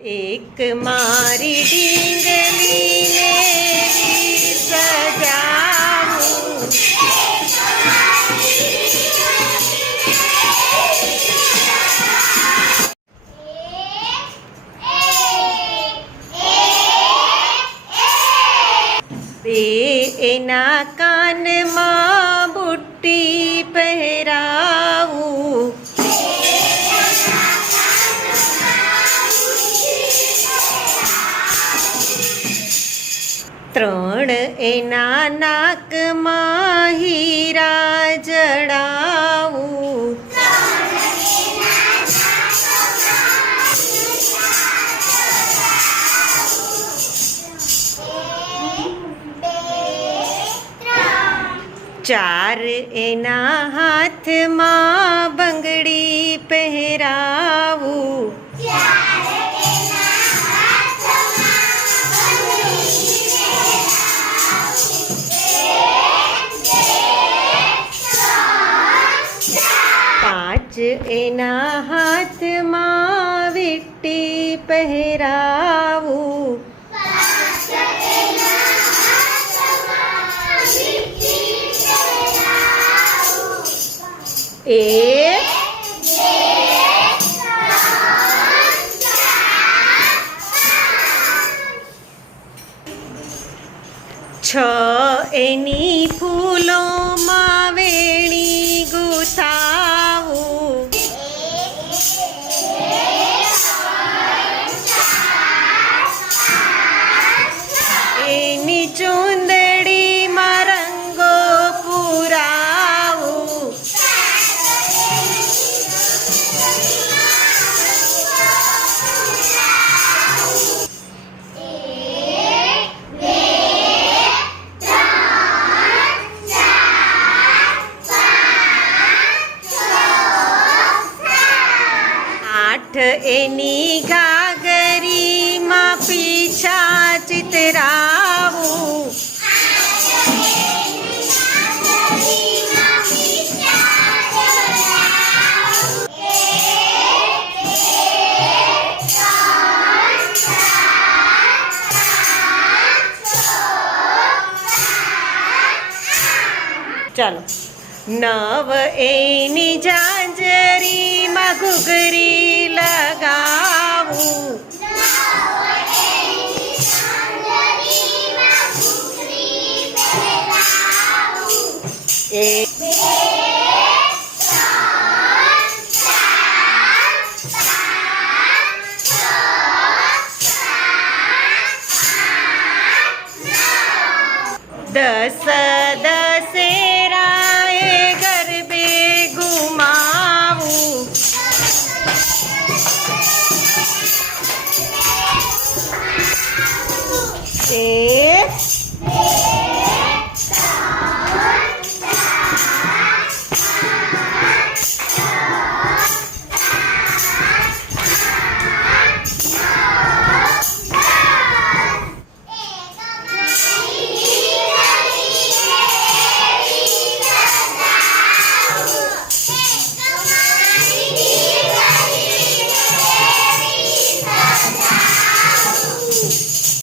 एक मारी डिंगली मेरी सजाऊं बे कान माँ बुट्टी पहराऊ। ત્રણ એના નાકમાં હીરા જડાવું ચાર એના હાથમાં બંગડી પહેરાવું પાંચ એના હાથમાં વીટી પહેરાવું. એ છ એની ફૂલોમાં એની ગાગરીમાં પીછા ચિતરાવું ચાલો નવ એની જાંજરીમાં ઘૂઘરી લગાવું. એ દસ